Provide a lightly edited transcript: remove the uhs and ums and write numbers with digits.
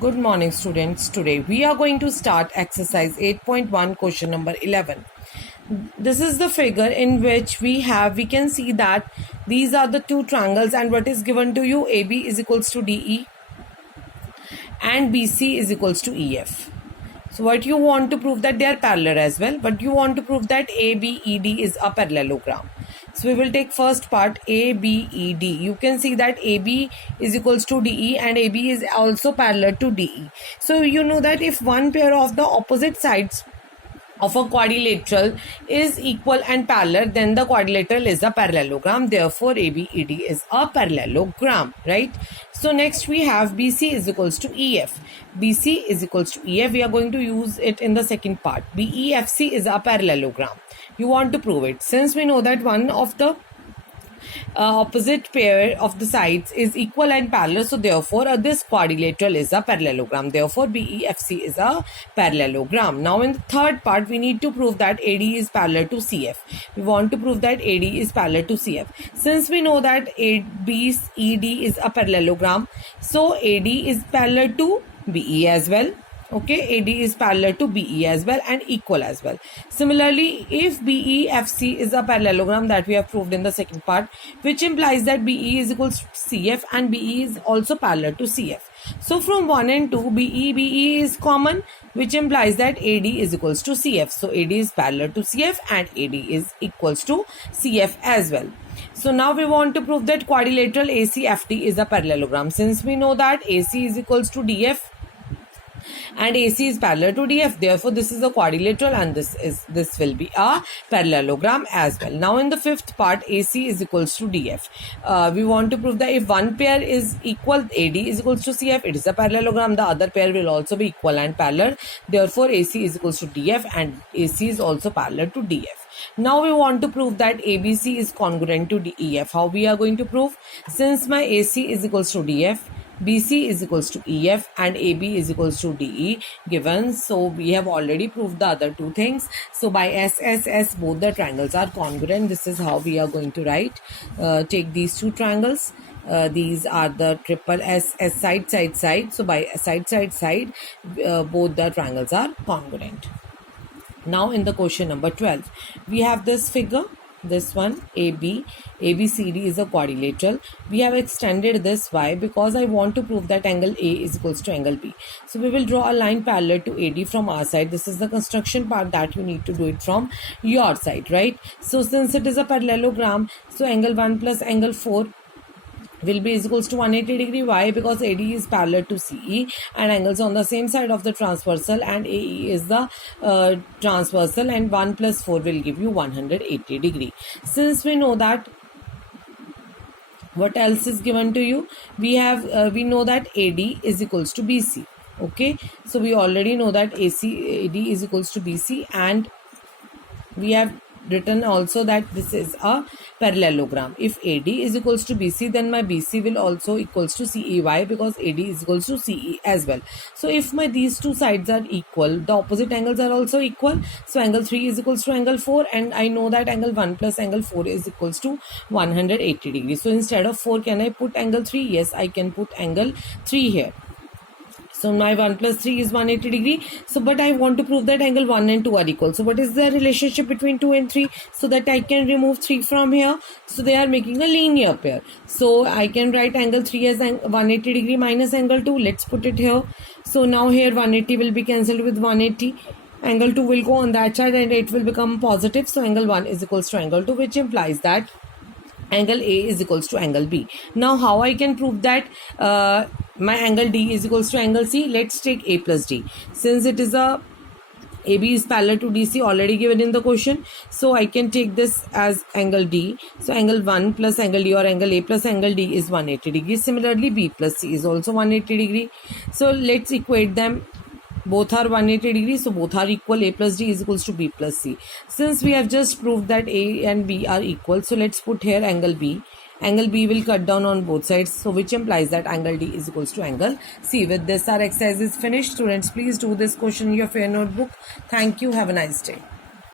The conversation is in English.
Good morning, students. Today we are going to start exercise 8.1 question number 11. This is the figure in which we can see that these are the two triangles, and what is given to you, AB is equals to DE and BC is equals to EF. So what you want to prove that they are parallel as well, but you want to prove that ABED is a parallelogram. So we will take first part, ABED. You can see that AB is equals to DE and AB is also parallel to DE. So you know that if one pair of the opposite sides of a quadrilateral is equal and parallel, then the quadrilateral is a parallelogram. Therefore, ABED is a parallelogram, right? So next we have BC is equals to EF. BC is equals to EF. We are going to use it in the second part. BEFC is a parallelogram. You want to prove it. Since we know that one of the opposite pair of the sides is equal and parallel, so therefore this quadrilateral is a parallelogram. Therefore BEFC is a parallelogram. Now in the third part we need to prove that AD is parallel to CF. We want to prove that AD is parallel to CF. Since we know that ABED is a parallelogram, so AD is parallel to BE as well. Okay, AD is parallel to BE as well and equal as well. Similarly, if BEFC is a parallelogram, that we have proved in the second part, which implies that BE is equals to CF and BE is also parallel to CF. So from 1 and 2, BE is common, which implies that AD is equals to CF. So AD is parallel to CF and AD is equals to CF as well. So now we want to prove that quadrilateral ACFD is a parallelogram. Since we know that AC is equals to DF and AC is parallel to DF, therefore this is a quadrilateral and this will be a parallelogram as well. Now in the fifth part, AC is equals to DF. We want to prove that if one pair is equal, AD is equals to CF, it is a parallelogram. The other pair will also be equal and parallel. Therefore AC is equals to DF and AC is also parallel to DF. Now we want to prove that ABC is congruent to DEF. How we are going to prove? Since my AC is equals to DF, BC is equals to EF and AB is equals to DE given. So we have already proved the other two things. So by SSS both the triangles are congruent. This is how we are going to write. Take these two triangles. These are the triple S side. So by side both the triangles are congruent. Now in the question number 12, we have this figure. This one, ABCD is a quadrilateral. We have extended this. Why? Because I want to prove that angle A is equals to angle B. So we will draw a line parallel to AD from our side. This is the construction part that you need to do it from your side, right? So since it is a parallelogram, so angle 1 plus angle 4 will be is equals to 180 degree. Why? Because AD is parallel to CE and angles on the same side of the transversal, and AE is the transversal, and 1 plus 4 will give you 180 degree. Since we know that, what else is given to you? We know that AD is equals to BC. Okay, so we already know that AD is equals to BC, and we have written also that this is a parallelogram. If AD is equals to BC, then my BC will also equals to CE. Why? Because AD is equals to CE as well. So if my these two sides are equal, the opposite angles are also equal. So angle 3 is equals to angle 4, and I know that angle 1 plus angle 4 is equals to 180 degrees. So instead of 4, can I put angle 3? Yes, I can put angle 3 here. So my 1 plus 3 is 180 degree. So but I want to prove that angle 1 and 2 are equal. So what is the relationship between 2 and 3? So that I can remove 3 from here. So they are making a linear pair. So I can write angle 3 as 180 degree minus angle 2. Let's put it here. So now here 180 will be cancelled with 180. Angle 2 will go on that side and it will become positive. So angle 1 is equals to angle 2, which implies that angle A is equals to angle B. Now how I can prove that my angle D is equals to angle C? Let's take A plus D. Since it is a AB is parallel to DC, already given in the question, so I can take this as angle D. So angle 1 plus angle D or angle A plus angle D is 180 degrees. Similarly, B plus C is also 180 degree. So let's equate them. Both are 180 degrees, so both are equal. A plus D is equals to B plus C. Since we have just proved that A and B are equal, so let's put here angle B. Angle B will cut down on both sides, so which implies that angle D is equals to angle C. With this, our exercise is finished. Students, please do this question in your fair notebook. Thank you. Have a nice day.